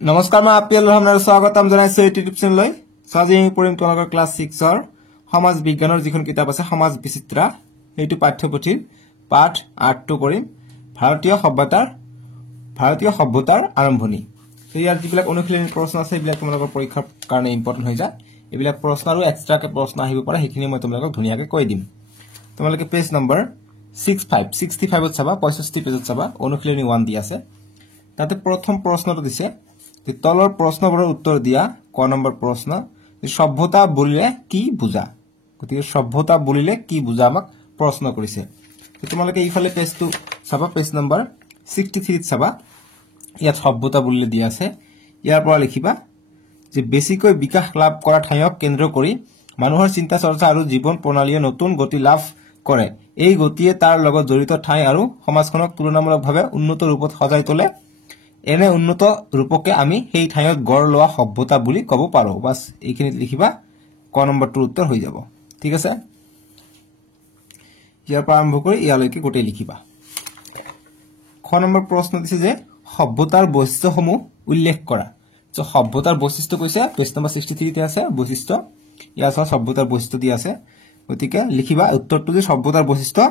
নমস্কাৰ মই আপিল ৰহমানৰ স্বাগতম জনাইছো ইউটিউব চেনেললৈ আজি আমি পঢ়িম তোমালোকৰ ক্লাছ 6 ৰ সমাজ বিজ্ঞানৰ যিখন কিতাপ আছে সমাজ বিচিত্ৰা এইটো পাঠ্যপুথিৰ পাঠ 8 টো কৰিম ভাৰতীয় সভ্যতাৰ আৰম্ভণি ইয়াৰ যিবিলাক অনুশীলনী প্ৰশ্ন আছে এইবিলাক তোমালোকৰ পৰীক্ষাৰ কাৰণে ইম্পৰ্টেন্ট হৈ যায় এইবিলাক প্ৰশ্ন আৰু এক্সট্ৰাকে প্ৰশ্ন আহিব পাৰে সেইখিনি মই তোমালোকক ধুনিয়াকৈ কৈ দিম তোমালোকে পেজ নম্বৰ 65 ত চাবা 65 পেজত চাবা অনুশীলনী 1 দি আছে তাতে প্ৰথম প্ৰশ্নটো দিছে তলৰ প্ৰশ্নবোৰৰ উত্তৰ দিয়া ক নম্বৰ প্ৰশ্ন সভ্যতা বুলিলে কি বুজা গতিকে সভ্যতা বুলিলে কি বুজা আমাক প্ৰশ্ন কৰিছে তোমালোকে ইফালে পেজটো চাবা পেজ নম্বৰ 63 ত চাবা ইয়াত সভ্যতা বুলিলে দিয়া আছে ইয়াৰ পৰা লিখিবা যে বেছিকৈ বিকাশ লাভ কৰা ঠাইক কেন্দ্ৰ কৰি মানুহৰ চিন্তা চৰ্চা আৰু জীৱন প্ৰণালীয়ে নতুন গতি লাভ কৰে এই গতিয়ে তাৰ লগত জড়িত ঠাই আৰু সমাজখনক তুলনামূলকভাৱে উন্নত ৰূপত সজাই তোলে এনে উন্নত ৰূপকে আমি সেই ঠাইত গঢ় লোৱা সভ্যতা বুলি ক'ব পাৰো বাস এইখিনিত লিখিবা ক নম্বৰটোৰ উত্তৰ হৈ যাব ঠিক আছে ইয়াৰ পৰা আৰম্ভ কৰি ইয়ালৈকে গোটেই লিখিবা খ নম্বৰ প্ৰশ্ন দিছে যে সভ্যতাৰ বৈশিষ্ট্যসমূহ উল্লেখ কৰা তো সভ্যতাৰ বৈশিষ্ট্য কৈছে পেজ নম্বৰ 63 তে আছে বৈশিষ্ট্য ইয়াৰ সভ্যতাৰ বৈশিষ্ট্য দি আছে গতিকে লিখিবা উত্তৰটো যে সভ্যতাৰ বৈশিষ্ট্য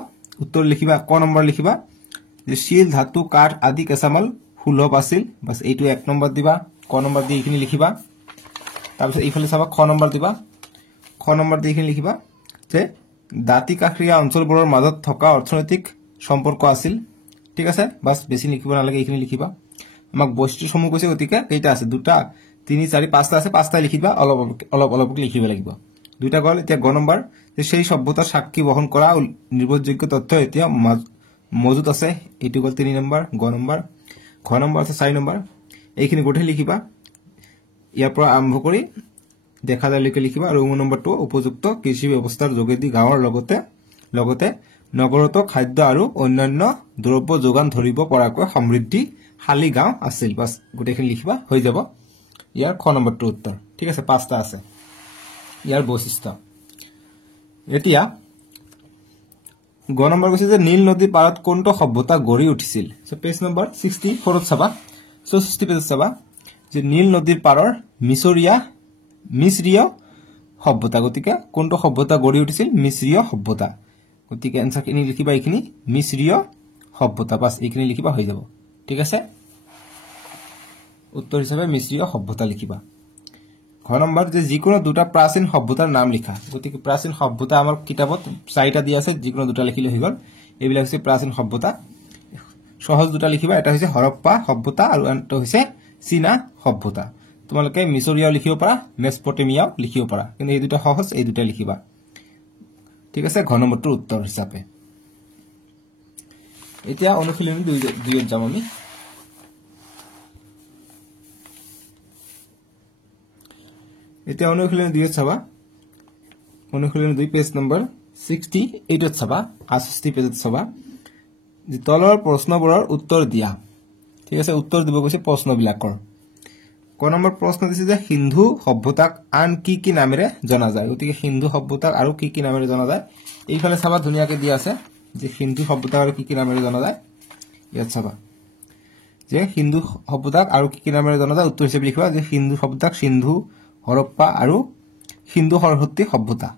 উত্তৰ লিখিবা ক নম্বৰ লিখিবা যে শিল ধাতু কাঠ আদি কেঁচামাল সুলভ আছিল বাস এইটো এক নম্বৰ দিবা ক নম্বৰ দি এইখিনি লিখিবা তাৰপিছত এইফালে চাবা খ নম্বৰ দিবা খ নম্বৰ দি এইখিনি লিখিবা যে দাঁতি কাষৰীয়া অঞ্চলবোৰৰ মাজত থকা অৰ্থনৈতিক সম্পৰ্ক আছিল ঠিক আছে বাস বেছি লিখিব নালাগে এইখিনি লিখিবা আমাক বৈশিষ্ট্যসমূহ কৈছে গতিকে কেইটা আছে দুটা 3 4 5টা আছে পাঁচটা লিখিবা অলপ লিখিব লাগিব দুটা গল এতিয়া গ নম্বৰ যে সেই সভ্যতাৰ সাক্ষী বহন কৰা নিৰ্ভৰযোগ্য তথ্য এতিয়া মজুত আছে এইটো গল 3 নম্বৰ গ নম্বৰ খ নম্বৰ আছে 4 নম্বৰ এইখিনি গোটেই লিখিবা ইয়াৰ পৰা আৰম্ভ কৰি দেখা যায়লৈকে লিখিবা আৰু নম্বৰটো উপযুক্ত কৃষি ব্যৱস্থাৰ যোগেদি গাঁৱৰ লগতে নগৰত খাদ্য আৰু অন্যান্য দ্ৰব্য যোগান ধৰিব পৰাকৈ সমৃদ্ধিশালী গাঁও আছিল বাস গোটেইখিনি লিখিবা হৈ যাব ইয়াৰ খ নম্বৰটো উত্তৰ ঠিক আছে পাঁচটা আছে ইয়াৰ বৈশিষ্ট্য এতিয়া গ নম্বৰ কৈছে যে নীল নদীৰ পাৰত কোনটো সভ্যতা গঢ়ি উঠিছিল সো পেজ নম্বৰ 64 ত চাবা 64 পেজত চাবা যে নীল নদীৰ পাৰৰ মিশ্ৰীয় সভ্যতা গতিকে কোনটো সভ্যতা গঢ়ি উঠিছিল মিশ্ৰীয় সভ্যতা গতিকে আনসাৰ খিনি লিখিবা এইখিনি মিশ্ৰীয় সভ্যতা বাস এইখিনি লিখিবা হৈ যাব ঠিক আছে উত্তৰ হিচাপে মিশ্ৰীয় সভ্যতা লিখিবা ঘ নম্বৰ যে যিকোনো দুটা প্ৰাচীন সভ্যতাৰ নাম লিখা গতিকে প্ৰাচীন সভ্যতা আমাৰ কিতাপত 4টা দি আছে যিকোনো দুটা লিখিলে হৈ গল এইবিলাক হৈছে প্ৰাচীন সভ্যতা সহজ দুটা লিখিবা এটা হৈছে হৰপ্পা সভ্যতা আৰু আনটো হৈছে চীনা সভ্যতা তোমালোকে মিশৰীয় লিখিব পাৰা মেছপটেমিয়া লিখিব পাৰা কিন্তু এই দুটা সহজ এই দুটা লিখিবা ঠিক আছে ঘ নম্বৰটোৰ উত্তৰ হিচাপে এতিয়া অনুশীলনী 2 যাম আমি এতিয়া অনুশীলনী 2 চাবা অনুশীলনী 2 পেজ নম্বৰ 68 ত চাবা 68 পেজত চাবা যে তলৰ প্ৰশ্নবোৰৰ উত্তৰ দিয়া ঠিক আছে উত্তৰ দিব কৈছে প্ৰশ্নবিলাকৰ ক নম্বৰ প্ৰশ্ন দিছে যে সিন্ধু সভ্যতাক আন কি নামেৰে জনা যায় গতিকে সিন্ধু সভ্যতাক আৰু কি নামেৰে জনা যায় এইফালে চাবা ধুনিয়াকৈ দিয়া আছে যে সিন্ধু সভ্যতাক আৰু কি নামেৰে জনা যায় ইয়াত চাবা যে সিন্ধু সভ্যতাক আৰু কি নামেৰে জনা যায় উত্তৰ হিচাপে লিখিবা যে সিন্ধু সভ্যতাক সিন্ধু হৰপ্পা আৰু সিন্ধু সৰস্বতী সভ্যতা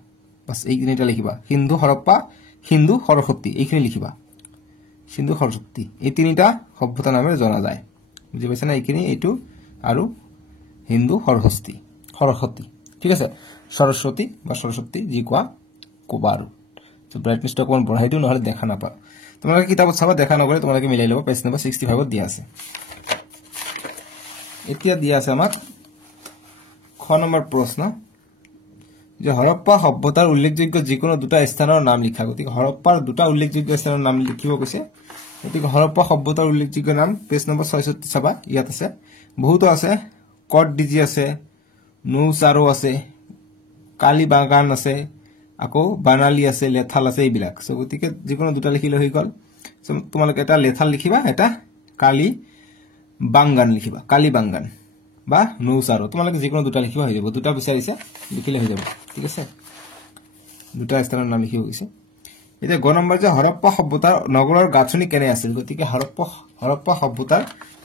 বাস এইখিনিটা লিখিবা সিন্ধু হৰপ্পা সিন্ধু সৰস্বতী এইখিনি লিখিবা সিন্ধু সৰস্বতী এই তিনিটা সভ্যতা নামেৰে জনা যায় বুজি পাইছা না এইখিনি এইটো আৰু হিন্দু সৰস্বতী ঠিক আছে সৰস্বতী যি কোৱা আৰু তো ব্ৰাইটনেছটো অকমান বঢ়াই দিও নহলে দেখা নাপা তোমালোকে কিতাপত চাবা দেখা নগৰে তোমালোকে মিলাই লব পেজ নম্বৰ 65 ত দিয়া আছে এতিয়া দিয়া আছে আমাক খ নম্বৰ প্ৰশ্ন যে হৰপ্পা সভ্যতাৰ উল্লেখযোগ্য যিকোনো দুটা স্থানৰ নাম লিখা গতিকে হৰপ্পাৰ দুটা উল্লেখযোগ্য স্থানৰ নাম লিখিব কৈছে গতিকে হৰপ্পা সভ্যতাৰ উল্লেখযোগ্য নাম পেজ নম্বৰ 66 চাবা ইয়াত আছে বহুতো আছে কট ডিজি আছে নৌচাৰো আছে কালি বাগান আছে আকৌ বানালি আছে লেথাল আছে এইবিলাক সো গতিকে যিকোনো দুটা লিখিলে হৈ গল সো তোমালোকে এটা লেথাল লিখিবা এটা কালি বাগান বা নৌচাৰো তোমালোকে যিকোনো দুটা লিখিবা হৈ যাব দুটা বিচাৰিছে লিখিলে হৈ যাব ঠিক আছে দুটা স্থানৰ নাম লিখিব গৈছে এতিয়া গ নম্বৰ যে হৰপ্পা সভ্যতাৰ নগৰৰ গাঁথনি কেনে আছিল গতিকে হৰপ্পা সভ্যতাৰ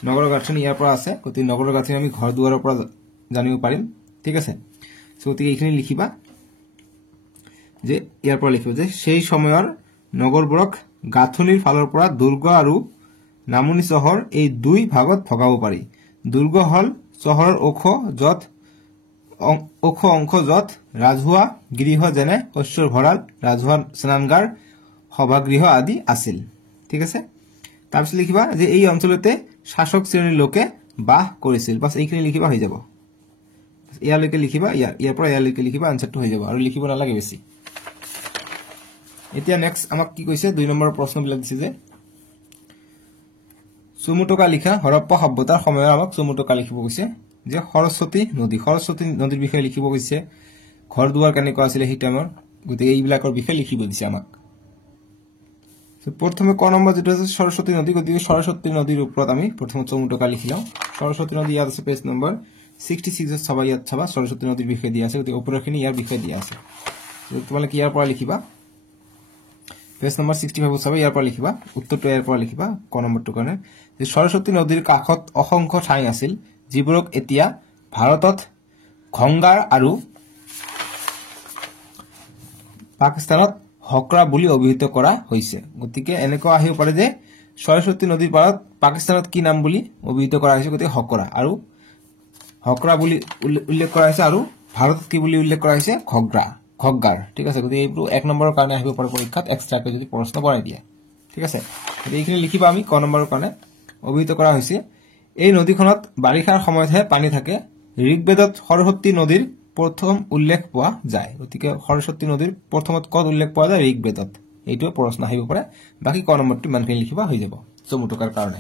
নগৰৰ গাঁথনি ইয়াৰ পৰা আছে গতিকে নগৰৰ গাঁথনি আমি ঘৰ দুৱাৰৰ পৰা জানিব পাৰিম ঠিক আছে গতিকে এইখিনি লিখিবা যে ইয়াৰ পৰা লিখিব যে সেই সময়ৰ নগৰবোৰক গাঁথনিৰ ফালৰ পৰা দুৰ্গ আৰু নামনি চহৰ এই দুই ভাগত ভগাব পাৰি দুৰ্গ হল চহৰৰ ওখ অংশ য'ত ৰাজহুৱা গৃহ যেনে শস্যৰ ভঁৰাল ৰাজহুৱা স্নানগাৰ সভাগৃহ আদি আছিল ঠিক আছে তাৰপিছত লিখিবা যে এই অঞ্চলতে শাসক শ্ৰেণীৰ লোকে বাস কৰিছিল বাস এইখিনি লিখিবা হৈ যাব ইয়ালৈকে লিখিবা ইয়াৰ পৰা ইয়ালৈকে লিখিবা আনসাৰটো হৈ যাব আৰু লিখিব নালাগে বেছি এতিয়া নেক্সট আমাক কি কৈছে 2 নম্বৰ প্ৰশ্নবিলাক দিছে যে চুমুটকা লিখা হৰপ্পা সভ্যতাৰ সময়ৰ আমাক চুমুটকা লিখিব কৈছে যে সৰস্বতী নদীৰ বিষয়ে লিখিব কৈছে ঘৰ দুৱাৰ কেনেকুৱা আছিল সেই টাইমৰ গতিকে এইবিলাকৰ বিষয়ে লিখিব দিছে আমাক প্ৰথমে ক নম্বৰ যেটো আছে সৰস্বতী নদী গতিকে সৰস্বতী নদীৰ ওপৰত আমি প্ৰথমে চুমুটকা লিখিলাম সৰস্বতী নদী ইয়াত আছে পেজ নম্বৰ 66 চাবা ইয়াত চাবা সৰস্বতী নদীৰ বিষয়ে দিয়া আছে গতিকে ওপৰখিনি ইয়াৰ বিষয়ে দিয়া আছে তোমালোকে ইয়াৰ পৰা লিখিবা পেজ নম্বৰ 65 চাবা ইয়াৰ পৰা লিখিবা উত্তৰটো ইয়াৰ পৰা লিখিবা ক নম্বৰটো কাৰণে যে সৰস্বতী নদীৰ কাষত অসংখ্য ঠাই আছিল যিবোৰক এতিয়া ভাৰতত গংগাৰ আৰু পাকিস্তানত হকৰা বুলি অভিহিত কৰা হৈছে গতিকে এনেকুৱা আহিব পাৰে যে সৰস্বতী নদীৰ পাৰত পাকিস্তানত কি নাম বুলি অভিহিত কৰা হৈছে গতিকে হকৰা বুলি উল্লেখ কৰা হৈছে আৰু ভাৰতত কি বুলি উল্লেখ কৰা হৈছে ঘগ্গাৰ ঠিক আছে গতিকে এইটো 1 নম্বৰৰ কাৰণে আহিব পাৰে পৰীক্ষাত এক্সট্ৰাকে যদি প্ৰশ্ন বনাই দিয়ে ঠিক আছে এইখিনি লিখিবা আমি ক নম্বৰৰ কাৰণে অভিহিত কৰা হৈছে এই নদীখনত বাৰিষাৰ সময়তহে পানী থাকে ঋগবেদত সৰস্বতী নদীৰ প্ৰথম উল্লেখ পোৱা যায় গতিকে সৰস্বতী নদীৰ প্ৰথমত কত উল্লেখ পোৱা যায় ঋগবেদত এইটো প্ৰশ্ন আহিব পাৰে বাকি ক নম্বৰটো ইমানখিনি লিখিবা হৈ যাব চমুটকাৰ কাৰণে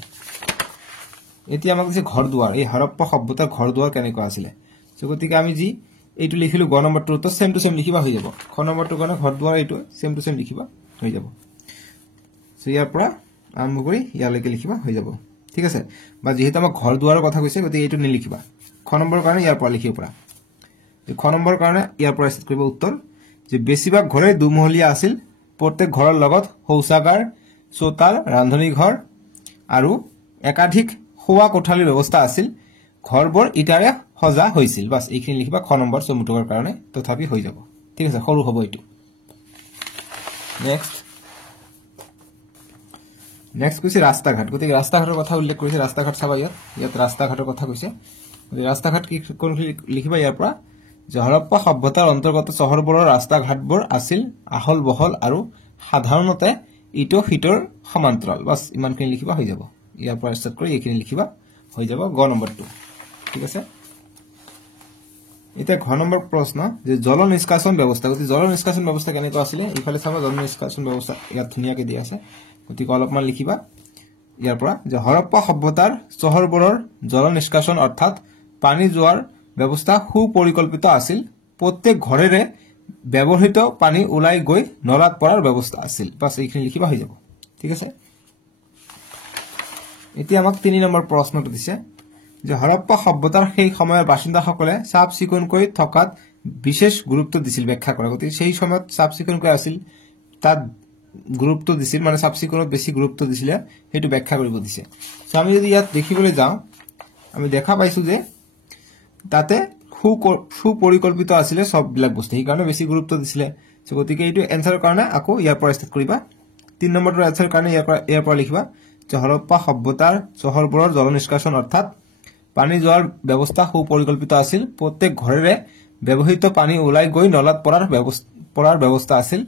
এতিয়া আমাক যে ঘৰ দুৱাৰ এই হৰপ্পা সভ্যতাৰ ঘৰ দুৱাৰ কেনেকুৱা আছিল গতিকে আমি যি এইটো লিখিলো গ নম্বৰটো তো সেম টু সেম লিখিবা হৈ যাব খ নম্বৰটো কাৰণে ঘৰ দুৱাৰ এইটো সেম টু সেম লিখিবা হৈ যাব সো ইয়াৰ পৰা আৰম্ভ কৰি ইয়ালৈকে লিখিবা হৈ যাব ঠিক আছে বা যেহেতু আমাক ঘৰ দুৱাৰৰ কথা কৈছে গতিকে এইটো নিলিখিবা খ নম্বৰৰ কাৰণে ইয়াৰ পৰা লিখিব পৰা খ নম্বৰৰ কাৰণে ইয়াৰ পৰা ষ্টাৰ্ট কৰিব উত্তৰ যে বেছিভাগ ঘৰে দুমহলীয়া আছিল প্ৰত্যেক ঘৰৰ লগত শৌচাগাৰ চোতাল ৰান্ধনী ঘৰ আৰু একাধিক খোৱা কোঠালিৰ ব্যৱস্থা আছিল ঘৰবোৰ ইটাৰে সজা হৈছিল বাস এইখিনি লিখিবা খ নম্বৰ চমুটকৰ কাৰণে তথাপি হৈ যাব ঠিক আছে সৰু হ'ব এইটো নেক্সট কৈছে ৰাস্তা ঘাট গতিকে ৰাস্তা ঘাটৰ কথা উল্লেখ কৰিছে ৰাস্তা ঘাট চাবা ইয়াত ৰাস্তা ঘাটৰ কথা কৈছে ৰাস্তা ঘাট কি কোন লিখিবা ইয়াৰ পৰা যে হৰপ্পা সভ্যতাৰ অন্তৰ্গত চহৰবোৰৰ ৰাস্তা ঘাটবোৰ আছিল আহল বহল আৰু সাধাৰণতে ইটো ফিটৰ সমান্তৰাল বাস ইমানখিনি লিখিবা হৈ যাব ইয়াৰ পৰা ষ্টাৰ্ট কৰি এইখিনি লিখিবা হৈ যাব গ নম্বৰটো ঠিক আছে এটা ঘ নম্বৰ প্ৰশ্ন যে জল নিষ্কাশন ব্যৱস্থা গতিকে জল নিষ্কাশন ব্যৱস্থা কেনেকুৱা আছিল ইফালে চাবা জল নিষ্কাশন ব্যৱস্থা ইয়াত ধুনিয়াকৈ দিয়া আছে গতিকে অলপমান লিখিবা ইয়াৰ পৰা যে হৰপ্পা সভ্যতাৰ চহৰবোৰৰ জল নিষ্কাশন অৰ্থাৎ পানী যোৱাৰ ব্যৱস্থা সুপৰিকল্পিত আছিল প্ৰত্যেক ঘৰেৰে ব্যৱহৃত পানী ওলাই গৈ নলাত পৰাৰ ব্যৱস্থা আছিল বাস এইখিনি লিখিবা হৈ যাব ঠিক আছে এতিয়া আমাক 3 নম্বৰ প্ৰশ্নটো দিছে যে হৰপ্পা সভ্যতাৰ সেই সময়ৰ বাসিন্দাসকলে সাফ চিকুণকৈ থকাত বিশেষ গুৰুত্ব দিছিল ব্যাখ্যা কৰা গতিকে সেই সময়ত সাফ চিকুণকৈ আছিল তাত গুৰুত্ব দিছিল মানে সাফ চিকুণত বেছি গুৰুত্ব দিছিল হেতু ব্যাখ্যা কৰিব দিছে সো আমি যদি ইয়াত দেখিবলৈ যাওঁ আমি দেখা পাইছো যে তাতে সুপৰিকল্পিত আছিল সব বিলাক বস্তু এই কাৰণে বেছি গুৰুত্ব দিছিল সো গতিকে এইটো এনসাৰৰ কাৰণে আকৌ ইয়াৰ পৰা ষ্টাৰ্ট কৰিবা 3 নম্বৰটো এনসাৰ কাৰণে ইয়াৰ পৰা লিখিবা যে হৰপ্পা সভ্যতাৰ চহৰবোৰৰ জল নিষ্কাশন অৰ্থাৎ পানী যোৱাৰ ব্যৱস্থা সুপৰিকল্পিত আছিল প্ৰত্যেক ঘৰেৰে ব্যৱহৃত পানী ওলাই গৈ নলাত পৰাৰ ব্যৱস্থা আছিল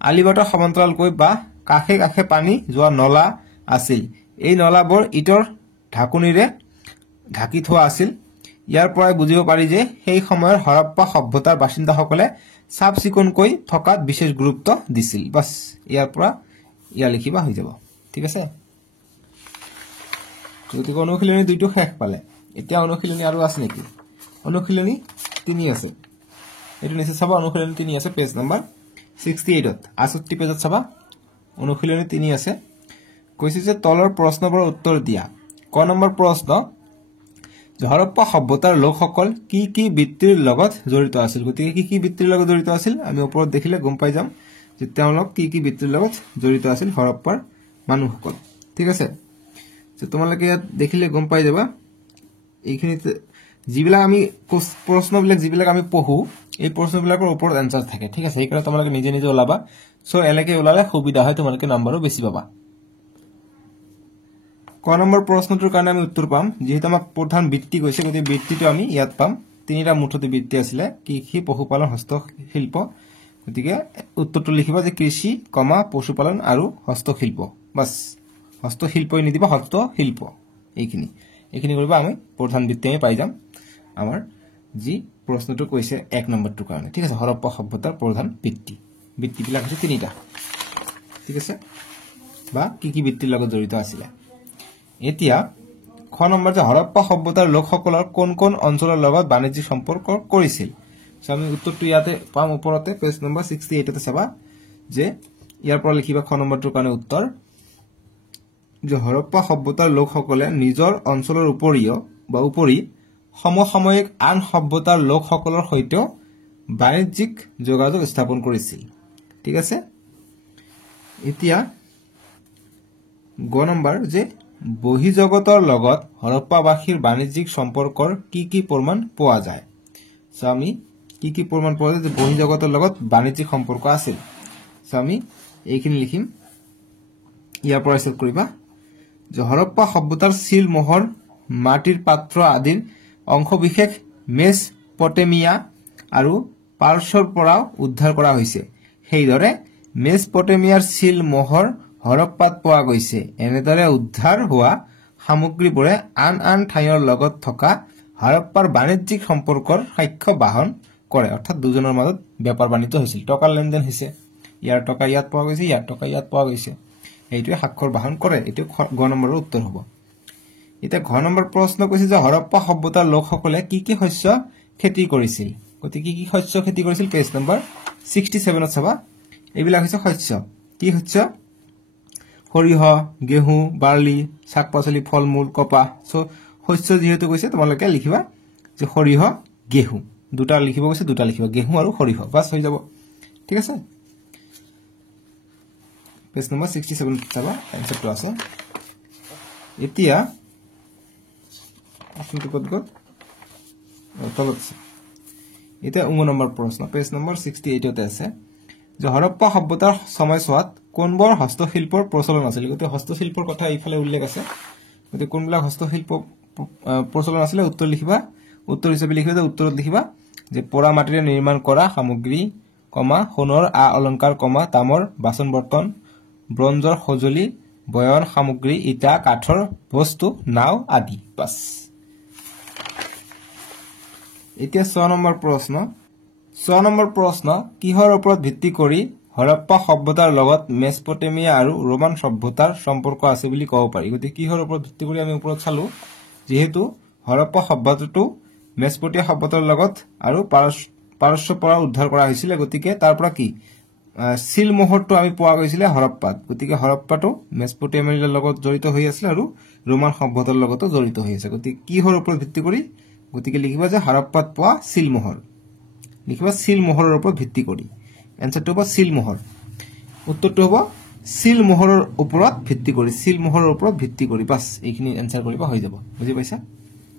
আলিবাটৰ সমান্তৰালকৈ বা কাষে কাষে পানী যোৱা নলা আছিল এই নলাবোৰ ইটৰ ঢাকনিৰে ঢাকি থোৱা আছিল ইয়াৰ পৰা বুজিব পাৰি যে সেই সময়ৰ হৰপ্পা সভ্যতাৰ বাসিন্দাসকলে সাফ চিকুণকৈ থকাত বিশেষ গুৰুত্ব দিছিল বাস ইয়াৰ পৰা ইয়া লিখিবা হৈ যাব ঠিক আছে গতিকে অনুশীলনী 2টো শেষ পালে এতিয়া অনুশীলনী আৰু আছে নেকি অনুশীলনী 3 আছে এটো নিচে চাবা অনুশীলনী 3 আছে পেজ নম্বৰ 68 ত 68 পেজত চাবা অনুশীলনী 3 আছে কৈছে যে তলৰ প্ৰশ্নবোৰ উত্তৰ দিয়া ক নম্বৰ প্ৰশ্ন যে হৰপ্পা সভ্যতাৰ লোকসকল কি বৃত্তিৰ লগত জড়িত আছিল গতিকে কি বৃত্তিৰ লগত জড়িত আছিল আমি ওপৰত দেখিলে গম পাই যাম যে তেওঁলোক কি কি বৃত্তিৰ লগত জড়িত আছিল হৰপ্পাৰ মানুহসকল ঠিক আছে যে তোমালোকে ইয়াত দেখিলে গম পাই যাবা এইখিনিতে যিবিলাক আমি প্ৰশ্নবিলাক যিবিলাক আমি পঢ়ো এই প্ৰশ্নবিলাকৰ ওপৰত এনসাৰ থাকে ঠিক আছে এইকাৰণে তোমালোকে নিজে নিজে ওলাবা সো এলাকে ওলালে সুবিধা হয় তোমালোকে নম্বৰো বেছি পাবা ক নম্বৰ প্ৰশ্নটোৰ কাৰণে আমি উত্তৰ পাম যেহেতু আমাক প্ৰধান বৃত্তি কৈছে গতি বৃত্তিটো আমি ইয়াত পাম তিনিটা মুঠতে বৃত্তি আছিলে কৃষি পশুপালন হস্তশিল্প গতিকে উত্তৰটো লিখিবা যে কৃষি কমা পশুপালন আৰু হস্তশিল্প বাস হস্তশিল্পই নিদিবা হস্তশিল্প এইখিনি কৰিবা আমি প্ৰধান বৃত্তি আমি পাই যাম আমাৰ যি প্ৰশ্নটো কৈছে 1 নম্বৰটোৰ কাৰণে ঠিক আছে হৰপ্পা সভ্যতাৰ প্ৰধান বৃত্তিবিলাক আছে তিনিটা ঠিক আছে বা কি বৃত্তিৰ লগত জড়িত আছিল এতিয়া খ নম্বৰ যে হৰপ্পা সভ্যতাৰ লোকসকলৰ কোন অঞ্চলৰ লগত বাণিজ্যিক সম্পৰ্ক কৰিছিল সো আমি উত্তৰটো ইয়াতে পাম ওপৰতে পেজ নম্বৰ 68 তে চাবা যে ইয়াৰ পৰা লিখিবা খ নম্বৰটোৰ কাৰণে উত্তৰ যে হৰপ্পা সভ্যতাৰ লোকসকলে নিজৰ অঞ্চলৰ উপৰি সমসাময়িক আন সভ্যতাৰ লোকসকলৰ সৈতে বাণিজ্যিক যোগাযোগ স্থাপন কৰিছিল ঠিক আছে এতিয়া গ নম্বৰ যে বহিজগতৰ লগত হৰপ্পাবাসীৰ বাণিজ্যিক সম্পৰ্কৰ কি প্ৰমাণ পোৱা যায় সো আমি কি প্ৰমাণ পোৱা যায় যে বহিজগতৰ লগত বাণিজ্যিক সম্পৰ্ক আছিল সো আমি এইখিনি লিখিম ইয়াৰ পৰা চেক কৰিবা যে হৰপ্পা সভ্যতাৰ শিল মোহৰ মাটিৰ পাত্ৰ আদিৰ অংশবিশেষ মেছপটেমিয়া আৰু পাৰ্চৰ পৰা উদ্ধাৰ কৰা হৈছে সেইদৰে মেছপটেমিয়াৰ শিল মোহৰ হৰপ্পাত পোৱা গৈছে এনেদৰে উদ্ধাৰ হোৱা সামগ্ৰীবোৰে আন ঠাইৰ লগত থকা হৰপ্পাৰ বাণিজ্যিক সম্পৰ্কৰ সাক্ষ্য বাহন কৰে অৰ্থাৎ দুজনৰ মাজত বেপাৰ বাণিজ্য হৈছিল টকাৰ লেনদেন হৈছে ইয়াৰ টকা ইয়াত পোৱা গৈছে ইয়াৰ টকা ইয়াত পোৱা গৈছে এইটোৱে সাক্ষ্যৰ বাহন কৰে এটো গ নম্বৰৰ উত্তৰ হ'ব এটা ঘ নম্বৰ প্ৰশ্ন কৈছে যে হৰপ্পা সভ্যতাৰ লোকসকলে কি শস্য খেতি কৰিছিল গতিকে কি শস্য খেতি কৰিছিল পেজ নম্বৰ 67 ত চাবা এইবিলাক হৈছে শস্য কি শস্য সৰিহ গেহু বাৰ্লি শাকপাচলি ফলমূল কপাহ সো শস্য যেহেতু কৈছে তোমালোকে লিখিবা যে সৰিহ গেহু দুটা লিখিব কৈছে দুটা লিখিবা গেহু আৰু সৰিহ বাস হৈ যাব ঠিক আছে পেজ নম্বৰ 67 চাবা এনসাৰটো আছে এতিয়া আসন্তু কত গত তলত এটা 19 নম্বৰ প্ৰশ্ন পেজ নম্বৰ 68 তে আছে যে হৰপ্পা সভ্যতাৰ সময়ছোৱাত কোনবোৰ হস্তশিল্পৰ প্ৰচলন আছিল গতে হস্তশিল্পৰ কথা এইফালে উল্লেখ আছে গতে কোনবিলাক হস্তশিল্প প্ৰচলন আছিল উত্তৰ লিখিবা উত্তৰ হিচাপে লিখিবা উত্তৰত লিখিবা যে পোৰা মাটিৰে নিৰ্মাণ কৰা সামগ্ৰী কমা সোণৰ অলংকাৰ কমা তামৰ বাচন বৰ্তন ব্ৰঞ্জৰ সজুলি বয়ন সামগ্ৰী ইটা কাঠৰ বস্তু নাও আদি পাস এতিয়া 6 নম্বৰ প্ৰশ্ন কিহৰ ওপৰত ভিত্তি কৰি হৰপ্পা সভ্যতাৰ লগত মেছপটেমিয়া আৰু ৰোমান সভ্যতাৰ সম্পৰ্ক আছে বুলি ক'ব পাৰি গতি কিহৰ ওপৰত ভিত্তি কৰি আমি ওপৰত চালো যেহেতু হৰপ্পা সভ্যতাটো মেছপটেমিয়া সভ্যতাৰ লগত আৰু পাৰস্য পৰা উদ্ধাৰ কৰা হৈছিল গতিকে তাৰ পৰা কি শিল মোহৰটো আমি পোৱা গৈছিল হৰপ্পাত গতিকে হৰপ্পাটো মেছপটেমিয়াৰ লগত জড়িত হৈ আছিল আৰু ৰোমান সভ্যতাৰ লগতো জড়িত হৈ আছে গতিকে কিহৰ ওপৰত ভিত্তি কৰি গতিকে লিখিবা যে হৰপ্পাত পোৱা শিল মোহৰ লিখিবা শিল মোহৰৰ ওপৰত ভিত্তি কৰি এনসাৰটো হ'ব শিল মোহৰ উত্তৰটো হ'ব শিল মোহৰৰ ওপৰত ভিত্তি কৰি বাস এইখিনি এনসাৰ কৰিবা হৈ যাব বুজি পাইছা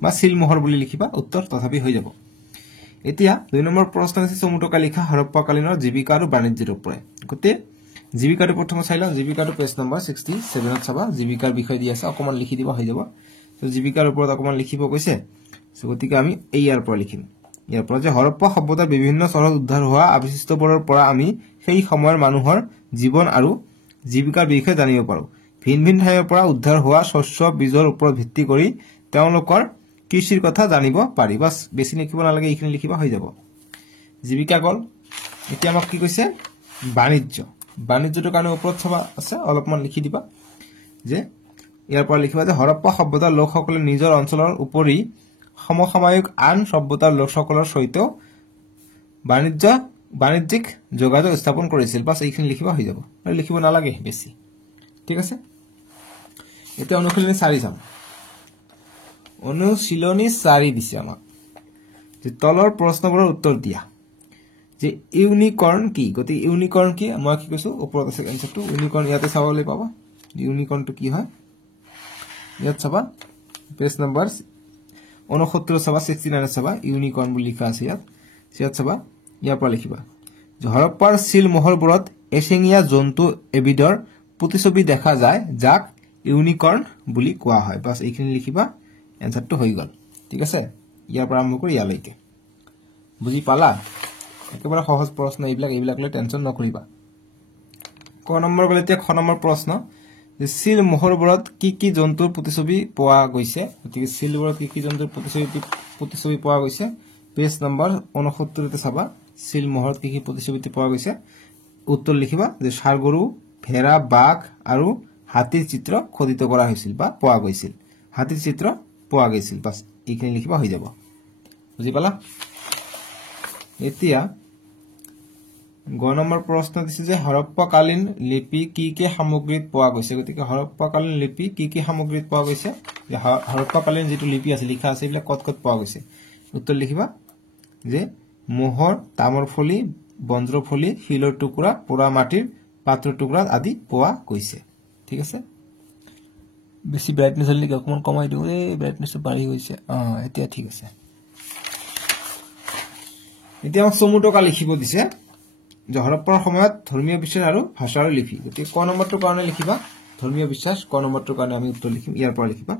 বা শিল মোহৰ বুলি লিখিবা উত্তৰ তথাপি হৈ যাব এতিয়া 2 নম্বৰ প্ৰশ্ন আছে চমুটকা লিখা হৰপ্পাকালীনৰ জীৱিকা আৰু বাণিজ্যৰ ওপৰত গতে জীৱিকাটো প্ৰথমে চাই লওঁ জীৱিকাটো পেজ নম্বৰ 67 ত চাবা জীৱিকাৰ বিষয় দি আছে অকমান লিখি দিবা হৈ যাব তো জীৱিকাৰ ওপৰত অকমান লিখিব কৈছে সো গতিকে আমি ইয়াৰ পৰা লিখিম ইয়াৰ পৰা যে হৰপ্পা সভ্যতাৰ বিভিন্ন চহৰত উদ্ধাৰ হোৱা অৱশিষ্টবোৰৰ পৰা আমি সেই সময়ৰ মানুহৰ জীৱন আৰু জীৱিকাৰ বিষয়ে জানিব পাৰো ভিন ঠাইৰ পৰা উদ্ধাৰ হোৱা শস্য বীজৰ ওপৰত ভিত্তি কৰি তেওঁলোকৰ কৃষিৰ কথা জানিব পাৰি বাস বেছি লিখিব নালাগে এইখিনি লিখিবা হৈ যাব জীৱিকা গল এতিয়া আমাক কি কৈছে বাণিজ্যৰ কাৰণে ওপৰত চাবা আছে অলপমান লিখি দিবা যে ইয়াৰ পৰা লিখিবা যে হৰপ্পা সভ্যতাৰ লোকসকলে নিজৰ অঞ্চলৰ উপৰি সমসাময়িক আন সভ্যতাৰ লোকসকলৰ সৈতে বাণিজ্যিক যোগাযোগ স্থাপন কৰিছিল বাস এইখিনি লিখিবা হৈ যাব আৰু লিখিব নালাগে বেছি ঠিক আছে এতিয়া অনুশীলনী 4 চাম অনুশীলনী 4 দিছে আমাক যে তলৰ প্ৰশ্নবোৰৰ উত্তৰ দিয়া যে ইউনিকৰ্ন কি গতি ইউনিকৰ্ন কি মই কি কৈছো ওপৰত আছে আনসাৰটো ইউনিকৰ্ন ইয়াতে চাবলৈ পাবা ইউনিকৰ্নটো কি হয় ইয়াত চাবা পেজ নম্বৰ 69 চাবা 69 চাবা ইউনিকৰ্ন বুলি লিখা আছে ইয়াত চাবা ইয়াৰ পৰা লিখিবা যে হৰপ্পাৰ সিল মোহৰবোৰত এশেঙিয়া জন্তু এবিডৰ প্ৰতিছবি দেখা যায় যাক ইউনিকৰ্ন বুলি কোৱা হয় বাস এইখিনি লিখিবা আনসাৰটো হৈ গল ঠিক আছে ইয়াৰ পৰা আৰম্ভ কৰি ইয়ালৈকে বুজি পালা একেবাৰে সহজ প্ৰশ্ন এইবিলাক লৈ টেনচন নকৰিবা ক নম্বৰ গলে তে খ নম্বৰ প্ৰশ্ন যে সিল মোহৰবোৰত কি জন্তুৰ প্ৰতিছবি পোৱা গৈছে গতিকে সিলবোৰত কি জন্তুৰ প্ৰতিছবি পোৱা গৈছে পেজ নম্বৰ 69 তে চাবা সিল মোহৰত কি প্ৰতিছবি পোৱা গৈছে উত্তৰ লিখিবা যে সাৰগৰু ভেড়া বাঘ আৰু হাতীৰ চিত্ৰ খোদিত কৰা হৈছিল বা পোৱা গৈছিল হাতীৰ চিত্ৰ পোৱা গৈছিল বাস এইখিনি লিখিবা হৈ যাব বুজি পালা এতিয়া গ নম্বৰ প্ৰশ্ন দিছে যে হৰপ্পাকালীন লিপি কি সামগ্ৰীত পোৱা গৈছে গতিকে হৰপ্পাকালীন লিপি কি সামগ্ৰীত পোৱা গৈছে যে হৰপ্পাকালীন যেটো লিপি আছে লিখা আছে এইবিলাক কত পোৱা গৈছে উত্তৰ লিখিবা যে মোহৰ তামৰ ফলি বঞ্জৰ ফলি শিলৰ টুকুৰা পোৰা মাটিৰ পাত্ৰৰ টুকুৰা আদি পোৱা গৈছে ঠিক আছে বেছি ব্ৰাইটনেছ হলি অকমান কমাই দিও এই ব্ৰাইটনেছটো বাঢ়ি গৈছে এতিয়া ঠিক আছে এতিয়া সমুটকা লিখিব দিছে যে হৰপ্পাৰ সময়ত ধৰ্মীয় বিশ্বাস আৰু ভাষাৰ লিপি গতিকে ক নম্বৰটো কাৰণে লিখিবা ধৰ্মীয় বিশ্বাস ক নম্বৰটো কাৰণে আমি উত্তৰ লিখিম ইয়াৰ পৰা লিখিবা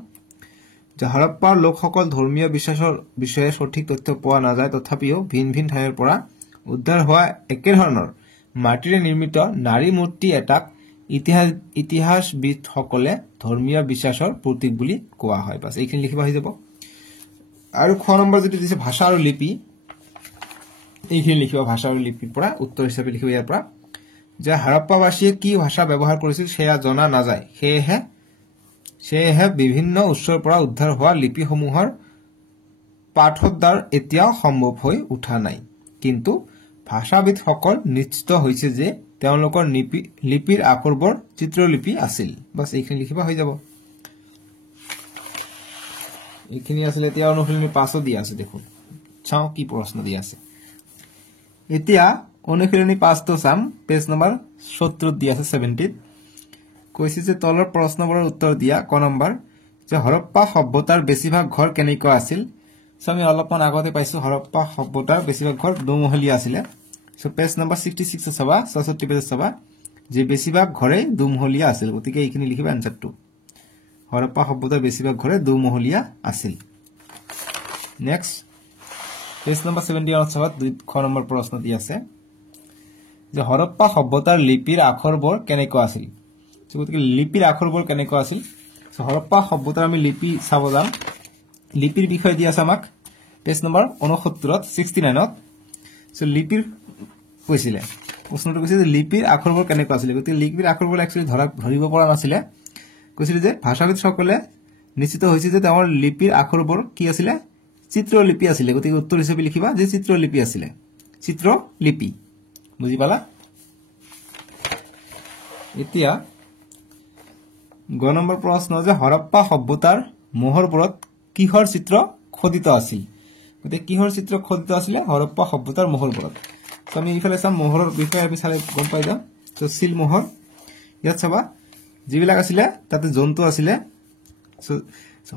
যে হৰপ্পাৰ লোকসকল ধৰ্মীয় বিশ্বাসৰ বিষয়ে সঠিক তথ্য পোৱা নাযায় তথাপিও ভিন ভিন ঠাইৰ পৰা উদ্ধাৰ হোৱা একে ধৰণৰ মাটিৰে নিৰ্মিত নাৰী মূৰ্তি এটাক ইতিহাসবিদসকলে ধৰ্মীয় বিশ্বাসৰ প্ৰতীক বুলি কোৱা হয় বাস এইখিনি লিখিবা হৈ যাব আৰু খ নম্বৰ যেটো দিছে ভাষা আৰু লিপি এইখিনি লিখিবা ভাষা আৰু লিপিৰ পৰা উত্তৰ হিচাপে লিখিবা ইয়াৰ পৰা যে হৰপ্পাবাসীয়ে কি ভাষা ব্যৱহাৰ কৰিছিল সেয়া জনা নাযায় সেয়েহে বিভিন্ন উৎসৰ পৰা উদ্ধাৰ হোৱা লিপিসমূহৰ পাঠোদ্ধাৰ এতিয়াও সম্ভৱ হৈ উঠা নাই কিন্তু ভাষাবিদসকল নিশ্চিত হৈছে যে তেওঁলোকৰ লিপিৰ আখৰবোৰ চিত্ৰলিপি আছিল বাস এইখিনি লিখিবা হৈ যাব এইখিনি আছিল এতিয়া অনুশীলনী 5 দিয়া আছে দেখুন চাও কি প্ৰশ্ন দিয়া আছে এতিয়া অনুশীলনী 5 তো চাম পেজ নম্বৰ 70 দিয়া আছে 70 কৈছে যে তলৰ প্ৰশ্নবোৰৰ উত্তৰ দিয়া ক নম্বৰ যে হৰপ্পা সভ্যতাৰ বেছিভাগ ঘৰ কেনেকুৱা আছিল আমি অলপমান আগতে পাইছো হৰপ্পা সভ্যতাৰ বেছিভাগ ঘৰ দুমহলীয়া আছিল সো পেজ নম্বৰ 66 চাবা 66 পেজ চাবা যে বেছিভাগ ঘৰে দুমহলীয়া আছিল গতিকে এইখিনি লিখিবা আনসাৰটো হৰপ্পা সভ্যতাৰ বেছিভাগ ঘৰে দুমহলীয়া আছিল নেক্সট পেজ নম্বৰ 71 চাবা 2 খ নম্বৰ প্ৰশ্ন দি আছে যে হৰপ্পা সভ্যতাৰ লিপিৰ আখৰবোৰ কেনেকুৱা আছিল গতিকে লিপিৰ আখৰবোৰ কেনেকুৱা আছিল হৰপ্পা সভ্যতাৰ আমি লিপি চাব যাম লিপিৰ বিষয় দি আছে আমাক পেজ নম্বৰ 69 69 সো লিপিৰ কৈছিলে প্ৰশ্নটো কৈছে যে লিপিৰ আখৰবোৰ কেনেকুৱা আছিল গতিকে লিপিৰ আখৰবোৰ একচুয়ালি ধৰিব পৰা নাছিল কৈছিল যে ভাষাবিদসকলে নিশ্চিত হৈছে যে তেওঁৰ লিপিৰ আখৰবোৰ কি আছিল চিত্ৰলিপি আছিল গতিকে উত্তৰ হিচাপে লিখিবা যে চিত্ৰলিপি আছিল চিত্ৰলিপি বুজি পালা এতিয়া গ নম্বৰ প্ৰশ্ন যে হৰপ্পা সভ্যতাৰ মোহৰবোৰত কিহৰ চিত্ৰ খোদিত আছিল গতিকে কিহৰ চিত্ৰ খোদিত আছিল হৰপ্পা সভ্যতাৰ মোহৰবোৰত আমি ইফালে চাম মোহৰৰ বিষয়ে আমি চালে গম পাই যাম তো সিল মোহৰ ইয়াত চাবা যিবিলাক আছিল তাতে জন্তু আছিল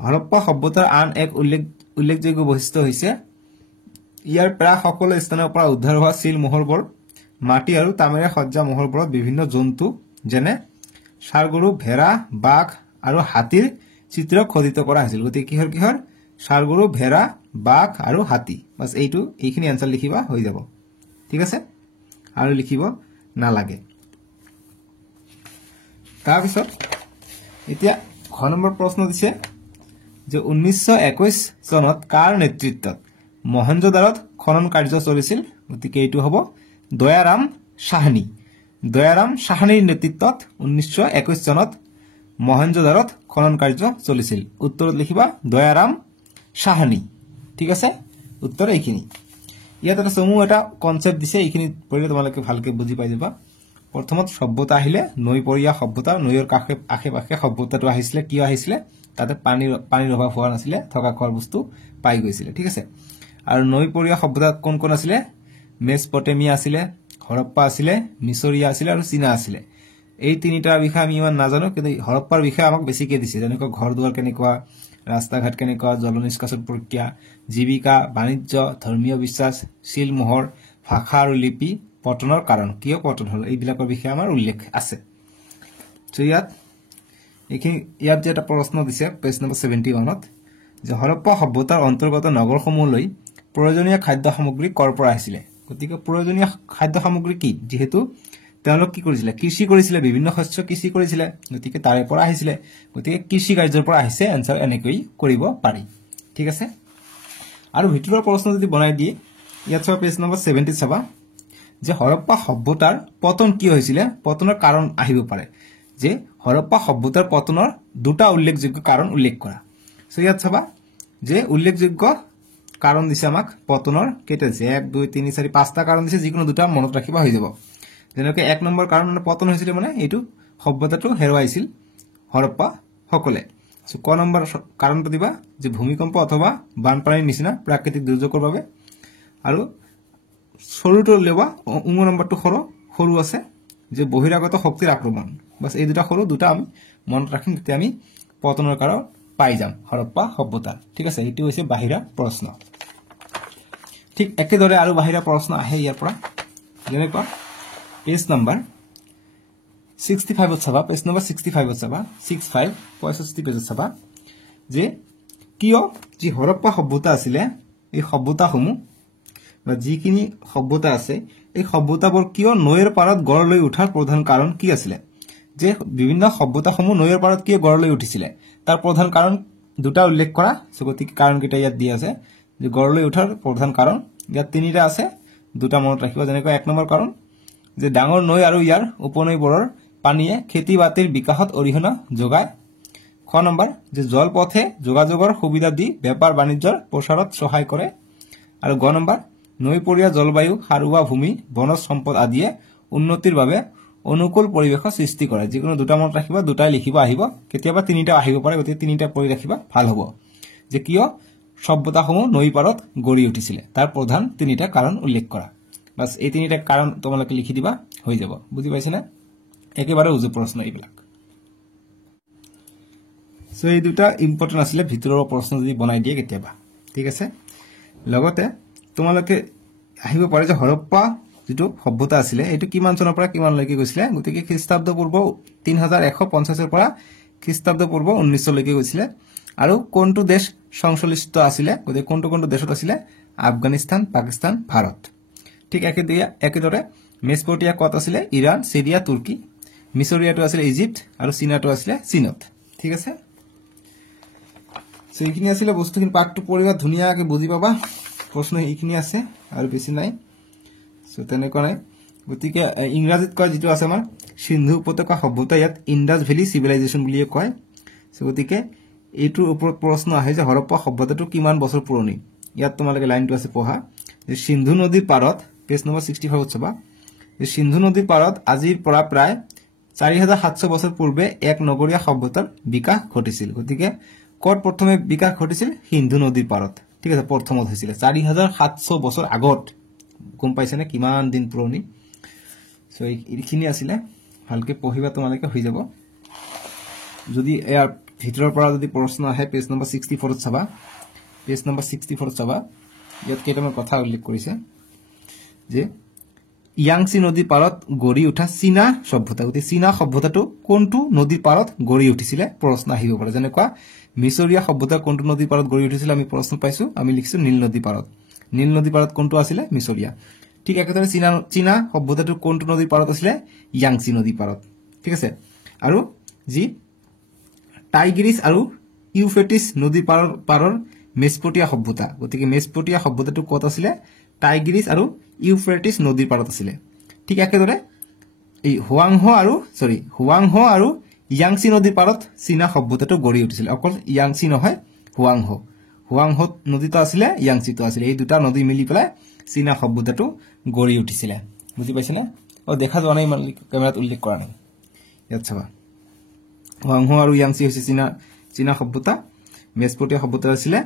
হৰপ্পা সভ্যতাৰ আন এক উল্লেখযোগ্য বৈশিষ্ট্য হৈছে ইয়াৰ প্ৰায় সকলো স্থানৰ পৰা উদ্ধাৰ হোৱা সিল মোহৰবোৰ মাটি আৰু তামেৰে সজ্জা মোহৰবোৰত বিভিন্ন জন্তু যেনে সাৰগৰু ভেড়া বাঘ আৰু হাতীৰ চিত্ৰ খোদিত কৰা হৈছিল গতিকে কিহৰ সাৰগৰু ভেড়া বাঘ আৰু হাতী বাস এইখিনি আনসাৰ লিখিবা হৈ যাব ঠিক আছে আৰু লিখিব নালাগে তাৰ পিছত এতিয়া খ নম্বৰ প্ৰশ্ন দিছে যে 1921 চনত কাৰ নেতৃত্বত মহেঞ্জোদাৰোত খনন কাৰ্য চলিছিল গতিকে এইটো হ'ব দয়াৰাম সাহানীৰ নেতৃত্বত 1921 চনত মহেঞ্জোদাৰোত খনন কাৰ্য চলিছিল উত্তৰত লিখিবা দয়াৰাম সাহানী ঠিক আছে উত্তৰ এইখিনি ইয়াত এটা সমূহ এটা কনসেপ্ট দিছে এইখিনি পঢ়িলে তোমালোকে ভালকে বুজি পাই যাবা প্ৰথমত সভ্যতা আহিলে নৈপৰীয়া সভ্যতা নৈৰ আশে-পাশে সভ্যতাটো আহিছিল কি আহিছিল তাতে পানীৰ অভাৱ হোৱা নাছিল থকা খোৱাৰ বস্তু পাই গৈছিল ঠিক আছে আৰু নৈপৰীয়া সভ্যতা কোন আছিল মেছপটেমিয়া আছিলে, হৰপ্পা আছিলে, মিছৰীয়া আছিলে আৰু চীনা আছিলে। এই তিনিটাৰ বিষয়ে আমি ইমান নাজানো, কিন্তু হৰপ্পাৰ বিষয়ে আমাক বেছিকে দিছে, যেনেকৈ ঘৰ দুৱাৰ কেনেকুৱা, ৰাস্তা ঘাট কেনেকুৱা, জল নিষ্কাশন প্ৰক্ৰিয়া, জীৱিকা, বাণিজ্য, ধৰ্মীয় বিশ্বাস, শিল মোহৰ, ভাষা আৰু লিপি, পতনৰ কাৰণ, কিয় পতন হল, এইবিলাকৰ বিষয়ে আমাৰ উল্লেখ আছে। ইয়াত যে এটা প্ৰশ্ন দিছে পেজ নম্বৰ 71ত, যে হৰপ্পা সভ্যতাৰ অন্তৰ্গত নগৰসমূহলৈ প্ৰয়োজনীয় খাদ্য সামগ্ৰী কৰ পৰা আহিছিলে। গতিকে প্ৰয়োজনীয় খাদ্য সামগ্ৰী কি, যিহেতু তেওঁলোক কি কৰিছিলে, কৃষি কৰিছিলে, বিভিন্ন শস্য কৃষি কৰিছিলে, গতিকে তাৰে পৰা আহিছিলে, গতিকে কৃষি কাৰ্যৰ পৰা আহিছে, এনসাৰ এনেকৈ কৰিব পাৰি। ঠিক আছে, আৰু ভিতৰৰ প্ৰশ্ন যদি বনাই দিয়ে, ইয়াত চাবা পেজ নম্বৰ 70 চাবা, যে হৰপ্পা সভ্যতাৰ পতন কি হৈছিলে, পতনৰ কাৰণ আহিব পাৰে, যে হৰপ্পা সভ্যতাৰ পতনৰ দুটা উল্লেখযোগ্য কাৰণ উল্লেখ কৰা। ইয়াত চাবা যে উল্লেখযোগ্য কাৰণ দিছে আমাক পতনৰ, কেইটা দিছে, 1 2 3 4 5টা কাৰণ দিছে, যিকোনো দুটা মনত ৰাখিবা হৈ যাব। যেনেকৈ 1 নম্বৰ কাৰণ মানে পতন হৈছিলে, মানে এইটো সভ্যতাটো হেৰুৱাইছিল হৰপ্পা সকলে। ক নম্বৰ কাৰণটো দিবা, যে ভূমিকম্প অথবা বানপানীৰ নিচিনা প্ৰাকৃতিক দুৰ্যোগৰ বাবে, আৰু সৰুটো ল'বা, নম্বৰটো সৰু আছে, যে বহিৰাগত শক্তিৰ আক্ৰমণ। বাস এই দুটা আমি মনত ৰাখিম, তেতিয়া আমি পতনৰ কাৰণ পাই যাম হৰপ্পা সভ্যতাৰ। ঠিক আছে, এইটো হৈছে বাহিৰা প্ৰশ্ন। ঠিক একেদৰে আৰু বাহিৰা প্ৰশ্ন আহে ইয়াৰ পৰা, যেনেকুৱা পেজ নম্বৰ 65ত চাবা, পেজ নম্বৰ 65ত চাবা, 65 পেজত চাবা, যে কিয় যি হৰপ্পা সভ্যতা আছিলে, এই সভ্যতাসমূহ বা যিখিনি সভ্যতা আছে, এই সভ্যতাবোৰ কিয় নৈৰ পাৰত গঢ় লৈ উঠাৰ প্ৰধান কাৰণ কি আছিলে, যে বিভিন্ন সভ্যতাসমূহ নৈৰ পাৰত কিয় গঢ় লৈ উঠিছিলে, তাৰ প্ৰধান কাৰণ দুটা উল্লেখ কৰা। গতিকে কাৰণকেইটা ইয়াত দি আছে, যে গঢ় লৈ উঠাৰ প্ৰধান কাৰণ ইয়াত তিনিটা আছে, দুটা মনত ৰাখিব। যেনেকৈ 1 নম্বৰ কাৰণ, যে ডাঙৰ নৈ আৰু ইয়াৰ উপনৈবোৰৰ পানীয়ে খেতি বাতিৰ বিকাশত অৰিহণা যোগায়। খ নম্বৰ, যে জলপথে যোগাযোগৰ সুবিধা দি বেপাৰ বাণিজ্যৰ প্ৰসাৰত সহায় কৰে। আৰু গ নম্বৰ, নৈপৰীয়া জলবায়ু, সাৰুৱা ভূমি, বনজ সম্পদ আদিয়ে উন্নতিৰ বাবে অনুকূল পৰিৱেশৰ সৃষ্টি কৰে। যিকোনো দুটা মনত ৰাখিবা, দুটাই লিখিব আহিব, কেতিয়াবা তিনিটা আহিব পাৰে, গতিকে তিনিটা পঢ়ি ৰাখিবা, ভাল হ'ব। যে কিয় সভ্যতাসমূহ নৈ পাৰত গঢ়ি উঠিছিলে, তাৰ প্ৰধান তিনিটা কাৰণ উল্লেখ কৰা। বাস এই তিনিটা কাৰণ তোমালোকে লিখি দিবা, হৈ যাব। বুজি পাইছে না? একেবাৰে উজু প্ৰশ্ন এইবিলাক। এই দুটা ইম্পৰ্টেণ্ট আছিলে, ভিতৰৰ প্ৰশ্ন যদি বনাই দিয়ে কেতিয়াবা। ঠিক আছে, লগতে তোমালোকে আহিব পাৰে যে হৰপ্পা যিটো সভ্যতা আছিলে, এইটো কিমান চনৰ পৰা কিমানলৈকে গৈছিলে। গতিকে খ্ৰীষ্টাব্দ পূৰ্ব 3150 পৰা খ্ৰীষ্টাব্দ পূৰ্ব 1900 লৈকে গৈছিলে। আৰু কোনটো দেশ সংশ্লিষ্ট আছিলে, গতিকে কোনটো দেশত আছিলে, আফগানিস্তান, পাকিস্তান, ভাৰত। ঠিক একেদৰে মেছপটিয়া ক'ত আছিলে, ইৰাণ, সিৰিয়া, তুৰ্কী। মিছৰীয়াটো আছিলে ইজিপ্ত, আৰু চীনাটো আছিলে চীনত। ঠিক আছে, এইখিনি আছিলে বস্তুখিনি। পাঠটো পঢ়িবা, ধুনীয়াকে বুজি পাবা। প্ৰশ্ন এইখিনি আছে আৰু বেছি নাই, তেনেকুৱা নাই। গতিকে ইংৰাজীত কয় যিটো আছে আমাৰ সিন্ধু উপত্যকা সভ্যতা, ইয়াত ইণ্ডাছ ভেলী চিভিলাইজেশ্যন বুলিয়ে কয়। গতিকে এইটোৰ ওপৰত প্ৰশ্ন আহে যে হৰপ্পা সভ্যতাটো কিমান বছৰ পুৰণি। ইয়াত তোমালোকে লাইনটো আছে পঢ়া, যে সিন্ধু নদীৰ পাৰত, পেজ নম্বৰ 65 চাবা, যে সিন্ধু নদীৰ পাৰত আজিৰ পৰা প্ৰায় 4700 বছৰ পূৰ্বে এক নগৰীয়া সভ্যতাৰ বিকাশ ঘটিছিল। গতিকে ক'ত প্ৰথমে বিকাশ ঘটিছিল, সিন্ধু নদীৰ পাৰত। ঠিক আছে, প্ৰথমত হৈছিলে 4700 বছৰ আগত। গম পাইছেনে কিমান দিন পুৰণি। এইখিনি আছিলে, ভালকে পঢ়িবা তোমালোকে, হৈ যাব। যদি ইয়াৰ ভিতৰৰ পৰা যদি প্ৰশ্ন আহে, পেজ নম্বৰ 64 চাবা, পেজ নম্বৰ 64 চাবা, ইয়াত কেইটামান কথা উল্লেখ কৰিছে, যে ইয়াংচি নদীৰ পাৰত গঢ়ি উঠা চীনা সভ্যতা। গতিকে চীনা সভ্যতাটো কোনটো নদীৰ পাৰত গঢ়ি উঠিছিলে, প্ৰশ্ন আহিব পাৰে। যেনেকুৱা মিছৰীয়া সভ্যতা কোনটো নদীৰ পাৰত গঢ়ি উঠিছিলে, আমি প্ৰশ্ন পাইছো, আমি লিখিছো নীল নদীৰ পাৰত। নীল নদীৰ পাৰত কোনটো আছিলে, মিছৰীয়া। ঠিক একেদৰে চীনা সভ্যতাটো কোনটো নদীৰ পাৰত আছিলে, ইয়াংচি নদীৰ পাৰত। ঠিক আছে, আৰু যি টাইগ্ৰিছ আৰু ইউফ্ৰেটিছ নদীৰ পাৰৰ মেছপটিয়া সভ্যতা। গতিকে মেছপটিয়া সভ্যতাটো ক'ত আছিলে, টাইগ্ৰিছ আৰু ইউফ্ৰেটিছ নদীৰ পাৰত আছিলে। ঠিক একেদৰে এই হুৱাংহ আৰু ইয়াংচি নদীৰ পাৰত চীনা সভ্যতাটো গঢ়ি উঠিছিল। অকল ইয়াংচি নহয়, হুৱাংহ নদীটো আছিলে, ইয়াংচিটো আছিলে। এই দুটা নদী মিলি পেলাই চীনা সভ্যতাটো গঢ়ি উঠিছিলে। বুজি পাইছেনে? দেখা যোৱা নাই, ইমান কেমেৰাত উল্লেখ কৰা নাই। ইয়াত চাবা, হুৱাংহ আৰু ইয়াংচি হৈছে চীনা সভ্যতা, মেছপটিয়া সভ্যতা আছিলে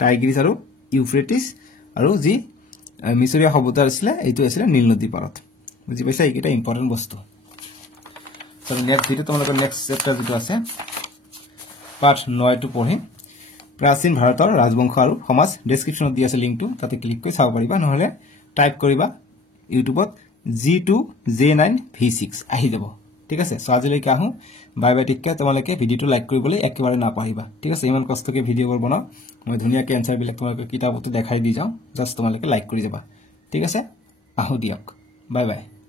টাইগ্ৰিছ আৰু ইউফ্ৰেটিছ, আৰু যি মিছৰীয়া সভ্যতা আছিলে এইটো আছিলে নীল নদী পাৰত বুজি পাইছা এইকেইটা ইম্পৰ্টেণ্ট বস্তু তো নেক্সট ভিডিও তোমালোকৰ নেক্সট চেপ্টাৰ যেটো আছে পাঠ 9 টো পঢ়িম প্ৰাচীন ভাৰতৰ ৰাজবংশ আৰু সমাজ ডেসক্ৰিপচনত দি আছে লিংকটো তাতে ক্লিক কৰি চাব পাৰিবা নহলে টাইপ কৰিবা ইউটিউবত G2J9V6 আহি যাব ঠিক আছে সো আজিলৈকে আহো বাই বাই টিককে তোমালোকে ভিডিওটো লাইক কৰিবলৈ একেবাৰে নাপাহৰিবা ঠিক আছে ইমান কষ্টকে ভিডিওবোৰ বনাও মই ধুনীয়াকৈ এনসাৰ বিলাক তোমালোকক কিতাপতে দেখাই দি যাও জাস্ট তোমালোকে লাইক কৰি যাবা ঠিক আছে আহো দিয়ক বাই বাই